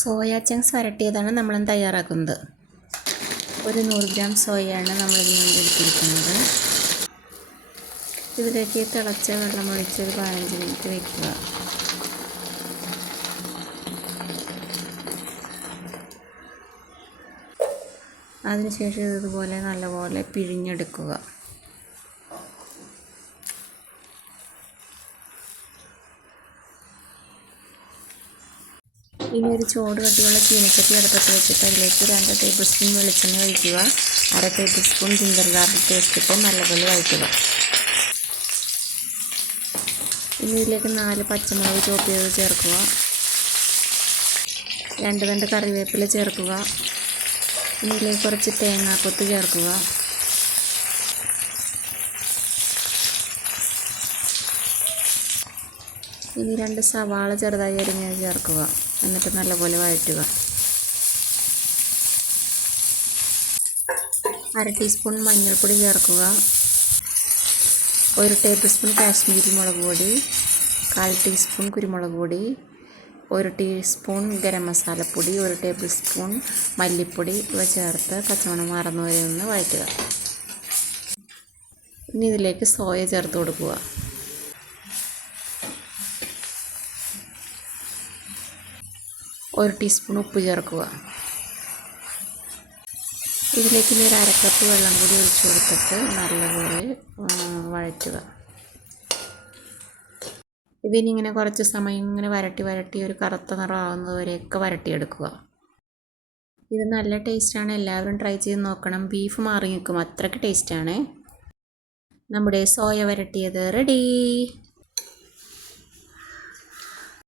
Soya chunks വരട്ടിയതാണ് നമ്മൾ തയ്യാറാക്കുന്നത്. ഒരു 100 ഗ്രാം സോയയാണ് നമ്മളിതിന് വേണ്ടി എടുത്തിരിക്കുന്നത്. ഇതിലേക്ക് തിളച്ച വെള്ളം ഒഴിച്ച് ഒരു 15 മിനിറ്റ് വയ്ക്കുക. അതിനുശേഷം ഇതുപോലെ നല്ലപോലെ പിഴിഞ്ഞെടുക്കുക. ഇനി ഒരു ചൂട് കട്ടിയുള്ള ചീനച്ചട്ടി അടുപ്പത്ത് വെച്ചിട്ട് അതിലേക്ക് 2 ടേബിൾ സ്പൂൺ വെളിച്ചെണ്ണ ഒഴിക്കുക. 1/2 table spoon ginger garlic paste ഇട്ട് നല്ലപോലെ വഴറ്റുക. ഇനി ഇതിലേക്ക് 4 പച്ചമുളക് ചോപ്പ് ചെയ്ത് ചേർക്കുക. 2 തണ്ട് കറിവേപ്പില ചേർക്കുക. ഇനി ഇതിലേക്ക് കുറച്ച് തേങ്ങാക്കൊത്ത് ചേർക്കുക. ഇനി 2 സവാള ചെറുതായി അരിഞ്ഞത് ചേർക്കുക. എന്നിട്ട് നല്ലപോലെ വഴറ്റുക. 1/2 ടീസ്പൂൺ മഞ്ഞൾപ്പൊടി ചേർക്കുക. 1 ടേബിൾ സ്പൂൺ കാശ്മീരി മുളക് പൊടി, 1/4 ടീസ്പൂൺ കുരുമുളക് പൊടി, 1 ടീസ്പൂൺ ഗരം മസാലപ്പൊടി, 1 ടേബിൾ സ്പൂൺ മല്ലിപ്പൊടി ഇവ ചേർത്ത് പച്ചമണം മാറുന്നവരെ ഒന്ന് വഴറ്റുക. ഇനി ഇതിലേക്ക് സോയ ചേർത്ത് കൊടുക്കുക. 1 ടീസ്പൂൺ ഉപ്പ് ചേർക്കുക. ഇതിലേക്ക് ഇനി ഒരു 1/2 കപ്പ് വെള്ളം കൂടി ഒഴിച്ചു കൊടുത്തിട്ട് നല്ലപോലെ വഴറ്റുക. ഇതിനിങ്ങനെ കുറച്ച് സമയം ഇങ്ങനെ വരട്ടി ഒരു കറുത്ത നിറമാകുന്നതുവരെയൊക്കെ വരട്ടിയെടുക്കുക. ഇത് നല്ല ടേസ്റ്റാണ്, എല്ലാവരും ട്രൈ ചെയ്ത് നോക്കണം. ബീഫ് മാറി നിൽക്കും, അത്രയ്ക്ക് ടേസ്റ്റാണ്. നമ്മുടെ സോയ വരട്ടിയത് റെഡി.